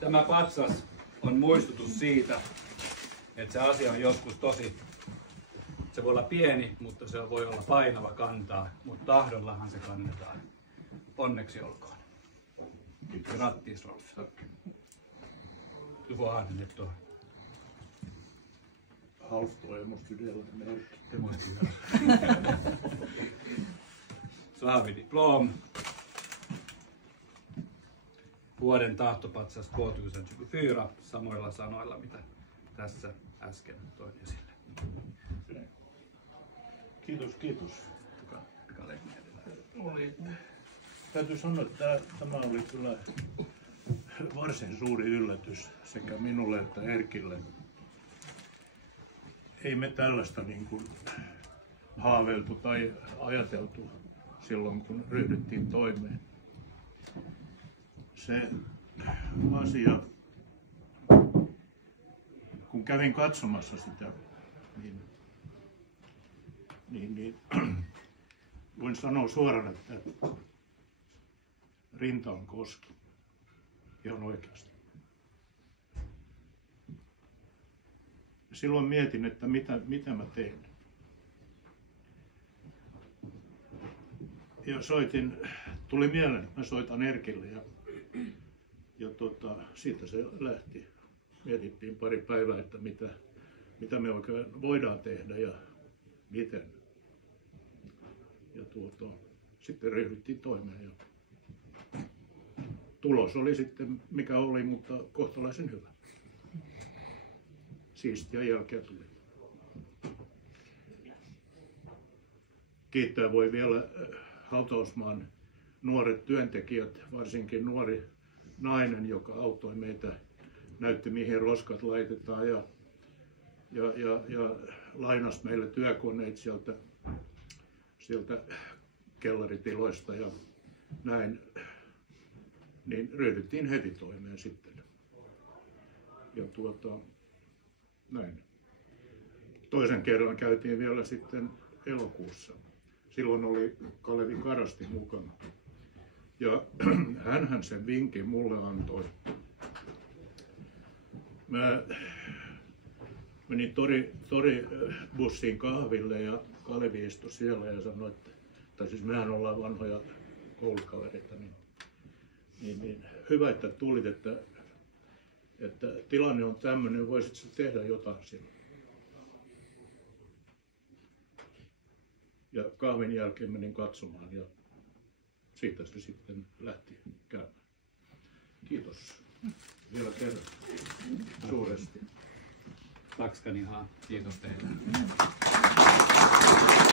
Tämä patsas on muistutus siitä, että se asia on joskus se voi olla pieni, mutta se voi olla painava kantaa, mutta tahdollahan se kannetaan. Onneksi olkoon. Grattis Rolf. Du får ha den ett år. Halvt år, jag måste ju dela med er. Det måste vi göra. Så har vi diplom. Vuoden tahtopatsas 2024 samoilla sanoilla, mitä tässä äsken toin esille. Kiitos. Täytyy sanoa, että tämä oli kyllä varsin suuri yllätys sekä minulle että Erkille. Ei me tällaista niin kuin haaveiltu tai ajateltu silloin, kun ryhdyttiin toimeen. Se asia, kun kävin katsomassa sitä, niin voin sanoa suoraan, että rinta on koski. Ihan oikeasti. Silloin mietin, että mitä mä teen. Ja tuli mieleen, että mä soitan Erkille ja siitä se lähti. Mietittiin pari päivää, että mitä me oikein voidaan tehdä ja miten. Ja sitten ryhdyttiin toimeen. Ja tulos oli sitten mikä oli, mutta kohtalaisen hyvä. Siistiä jälkeä tuli. Kiittää voi vielä hautausmaan nuoret työntekijät, varsinkin nuori nainen, joka auttoi meitä, näytti mihin roskat laitetaan ja lainasi meille työkoneet sieltä kellaritiloista ja näin. Niin ryhdyttiin heti toimeen sitten. Ja näin. Toisen kerran käytiin vielä sitten elokuussa. Silloin oli Kalevi Karasti mukana. Ja hänhän sen vinkin mulle antoi. Mä menin toribussiin kahville ja Kalevi istui siellä ja sanoi, että siis mehän ollaan vanhoja koulukavereita. Niin hyvä, että tulit, että tilanne on tämmöinen, voisit tehdä jotain silloin. Ja kahvin jälkeen menin katsomaan ja siitä se sitten lähti käymään. Kiitos vielä kerran suuresti. Tack ska ni ha. Kiitos teille.